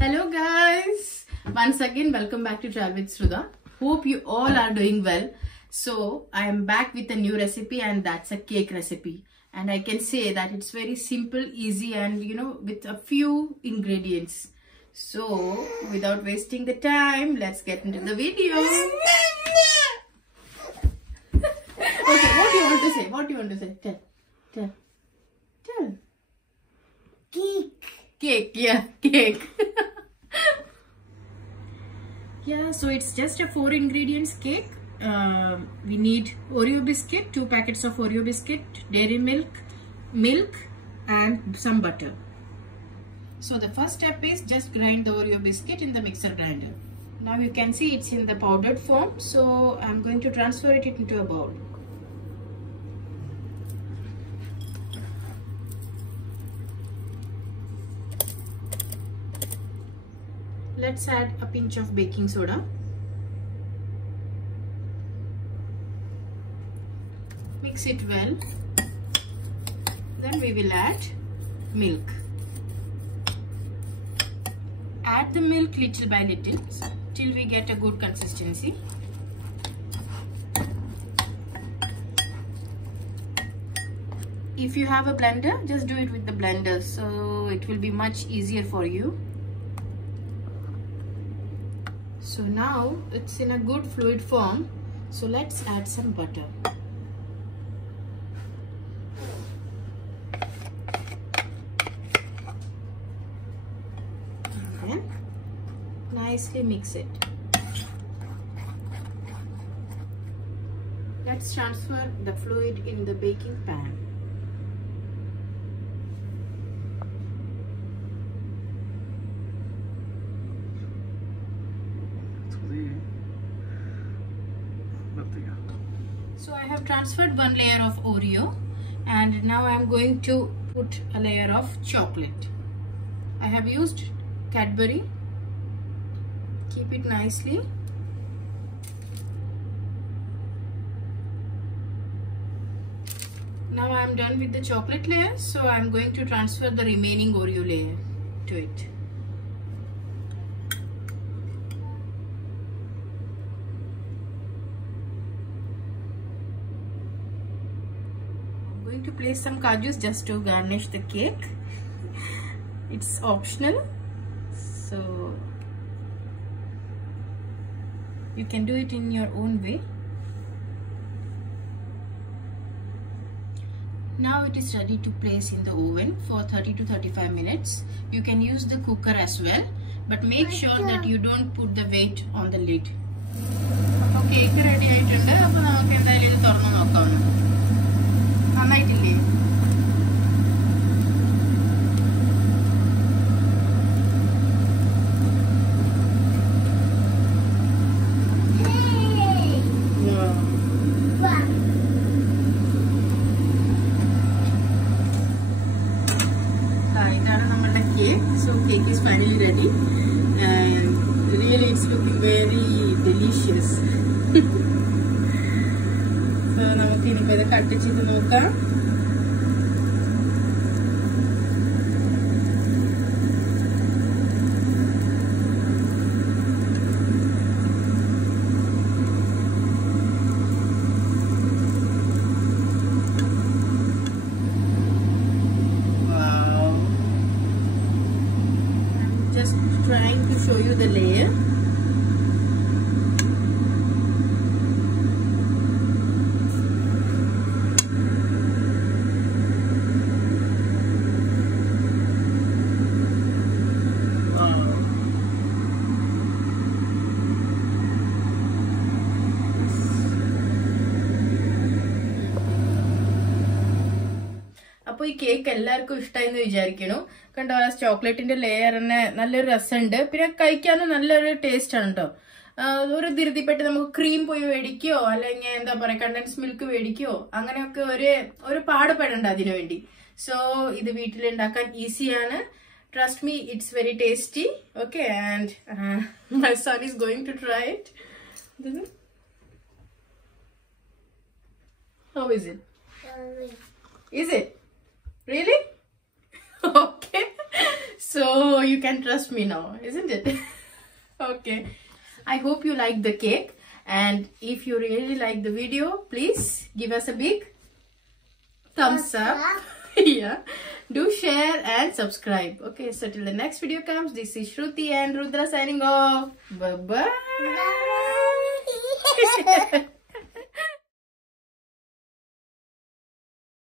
Hello guys, once again welcome back to Travel with Shrudha. Hope you all are doing well. So I am back with a new recipe, and that's a cake recipe, and I can say that it's very simple, easy, and with a few ingredients. So without wasting the time, let's get into the video. Okay, what do you want to say? What do you want to say? Tell. Cake, yeah, cake. Yeah, so it's just a 4 ingredients cake. We need Oreo biscuit, 2 packets of Oreo biscuit, dairy milk, and some butter. So the first step is just grind the Oreo biscuit in the mixer grinder. Now you can see it's in the powdered form, so I'm going to transfer it into a bowl. Let's add a pinch of baking soda. Mix it well. Then we will add milk. Add the milk little by little till we get a good consistency. If you have a blender, just do it with the blender, so it will be much easier for you. So now it's in a good fluid form, so let's add some butter. And then nicely mix it. Let's transfer the fluid in the baking pan. So I have transferred 1 layer of Oreo, and now I am going to put a layer of chocolate. I have used Cadbury. Keep it nicely. Now I am done with the chocolate layer, so I am going to transfer the remaining Oreo layer to it. To place some kajus just to garnish the cake. It's optional, so you can do it in your own way. Now it is ready to place in the oven for 30 to 35 minutes. You can use the cooker as well, but make sure that you don't put the weight on the lid. Okay, cake ready ആയിട്ടുണ്ട്. അപ്പോൾ നമുക്ക് എന്തായാലും ഇത് തുറന്ന് നോക്കാം. നന്നായിട്ടില്ലേ? ഇതാണ് നമ്മുടെ cake. So cake is finally ready, and really it's looking very delicious. So നമുക്ക് ഇനിയിപ്പോൾ ഇത് കട്ട് ചെയ്ത് നോക്കാം. Trying to show you the layer. അപ്പോൾ ഈ കേക്ക് എല്ലാവർക്കും ഇഷ്ടമായെന്ന് വിചാരിക്കണു. കണ്ടോ, ആ ചോക്ലേറ്റിന്റെ ലെയർ തന്നെ നല്ലൊരു രസമുണ്ട്, പിന്നെ കഴിക്കാനും നല്ലൊരു ടേസ്റ്റ് ആണ് കേട്ടോ. ഒരു ധൃതിപ്പെട്ട് നമുക്ക് ക്രീം പോയി മേടിക്കോ അല്ലെങ്കിൽ എന്താ പറയാ കണ്ടൻസ് മിൽക്ക് മേടിക്കോ അങ്ങനെയൊക്കെ ഒരു പാടുപെടണ്ട അതിനു വേണ്ടി. സോ ഇത് വീട്ടിലുണ്ടാക്കാൻ ഈസിയാണ്. Trust me, it's very tasty. Okay, and my son is going to try it. How is it? Is it? Really? Okay. So you can trust me now, isn't it? Okay. I hope you like the cake. And if you really like the video, please give us a big thumbs up. Yeah. Do share and subscribe. Okay, so till the next video comes, this is Shruti and Rudra signing off. Bye-bye.